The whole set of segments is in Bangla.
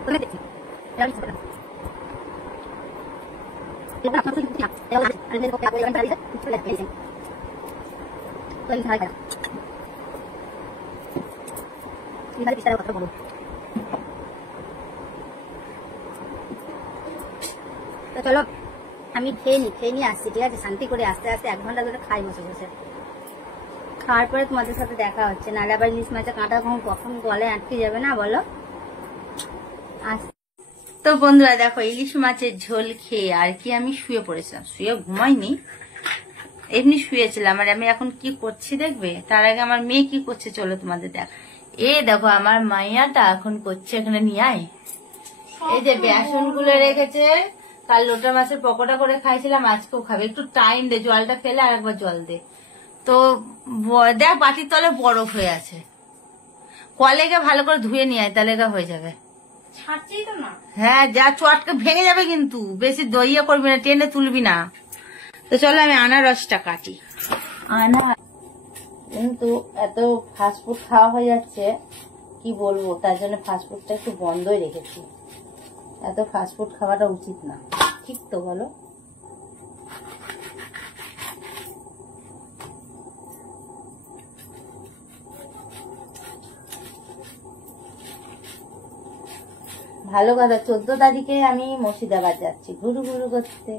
তো চলো আমি খেয়ে নিয়ে আসছি, ঠিক আছে? শান্তি করে আস্তে আস্তে 1 ঘন্টা ধরে খাই বসে বসে। খাওয়ার পরে তোমাদের সাথে দেখা হচ্ছে, নাহলে আবার ইলিশ মাছের কাঁটা কখন গলে আটকে যাবে না বলো। তো বন্ধুরা দেখো, ইলিশ মাছের ঝোল খেয়ে আর কি আমি শুয়ে পড়েছিলাম। শুয়ে ঘুমাইনি, এমনি শুয়েছিলাম। আর আমি এখন কি করছি দেখবে? তার আগে আমার মেয়ে কি করছে চলো তোমাদের দেখ। দেখো আমার মাইয়াটা এখন করছে, এখানে নিয়ে আয়, এই যে বেসন গুলো রেখেছে। কাল লোটা মাছের পকোড়া করে খাইছিলাম, আজকেও খাবে। একটু টাইম দে, জলটা ফেলে আর একবার জল দে। তো দেখ বাটির তলে বরফ হয়ে আছে, কলেকে ভালো করে ধুয়ে নিয়ে আয়, তাহলে হয়ে যাবে। হ্যাঁ, যা চটকে ভেঙে যাবে, কিন্তু বেশি দইয়া করবি না, টেনে তুলবি না। তো চলো আমি আনারসটা কাটি। কিন্তু এত ফাস্টফুড খাওয়া হয়ে যাচ্ছে কি বলবো, তার জন্য ফাস্টফুডটা একটু বন্ধই রেখেছি। এত ফাস্টফুড খাওয়াটা উচিত না, ঠিক তো বলো? ভালো কথা, 14 তারিখে আমি মুর্শিদাবাদ যাচ্ছি ঘুরু ঘুরু করতে।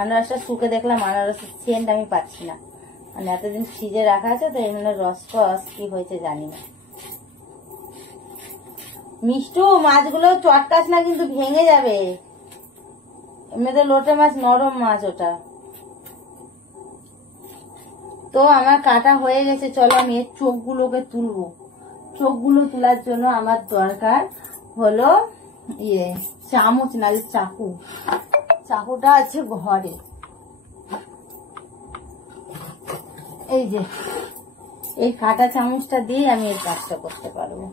আনারসটা শুকে দেখলাম আনারসের সেন্ট আমি পাচ্ছি না, মানে এতদিন ফ্রিজে রাখা আছে তো, এই জন্য রস কি হয়েছে জানি না। মিষ্টু, মাছগুলো চটকাস না, কিন্তু ভেঙে যাবে। এমনিতে লোটে মাছ নরম মাছ ওটা। তো আমার কাটা হয়ে গেছে, চলো আমি এর চোখগুলোকে তুলবো। চোখগুলো তোলার জন্য আমার দরকার হলো চামচ, না চাকু। চাকুটা আছে ঘরে, এই যে এই কাটা চামচটা দিয়ে আমি এই কাজটা করতে পারবো।